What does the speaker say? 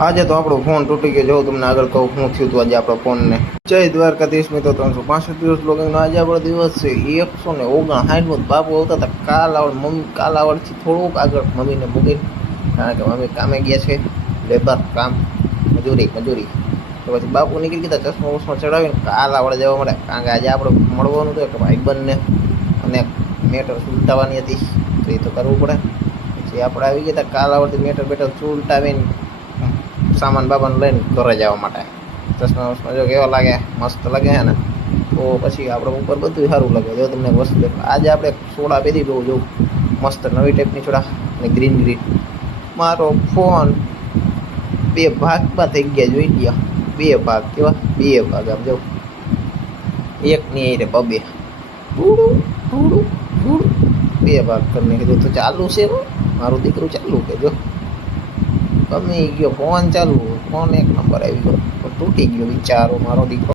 આજે તો આપણો ફોન તૂટી ગયો. જો તમને આગળ કહું શું થયું હતું આજે આપણો ફોનને. જય દ્વારકાધીશ મિત્રો, 365 દિવસ બ્લોગિંગનો આજે આપણો દિવસ છે 159. બાપુ આવતા હતા કાલ આવડ મમ્મી કાલ આવડથી થોડુંક આગળ મમ્મીને મૂકી, કારણ કે મમ્મી કામે ગયા છે, લેબર કામ, મજૂરી. તો પછી બાપુ નીકળી ગયા ચશ્મા ચડાવીને કાલ આવડે જવા મળે, કારણ કે આજે આપણે મળવાનું હતું કે ભાઈબંધને અને મેટર સુલટાવવાની હતી, તો એ તો કરવું પડે. પછી આપણે આવી ગયા હતા કાલ આવડથી મેટર સુલટાવીને સામાન બાબાને લઈને ઘરે જવા માટે. ચશ્મા જો કેવા લાગે, મસ્ત લાગે છે ને. તો પછી આપણે ઉપર બધું સારું લાગે. જો તમને વસ્તુ આજે આપણે સોડા પીધી, બહુ જો મસ્ત નવી ટાઈપની સોડા અને ગ્રીન. મારો ફોન 2 ભાગમાં થઈ ગયા, જોઈ ગયા 2 ભાગ. કેવા 2 ભાગ આમ જો, એકની એ રે બબે થોડું 2 ભાગ કરીને કીધું તો ચાલુ છે મારું દીકરું, ચાલુ કે જો ગમી ગયો ફોન ચાલુ, ફોન 1 નંબર આવી ગયો, તૂટી ગયો બિચારો મારો દીકરો.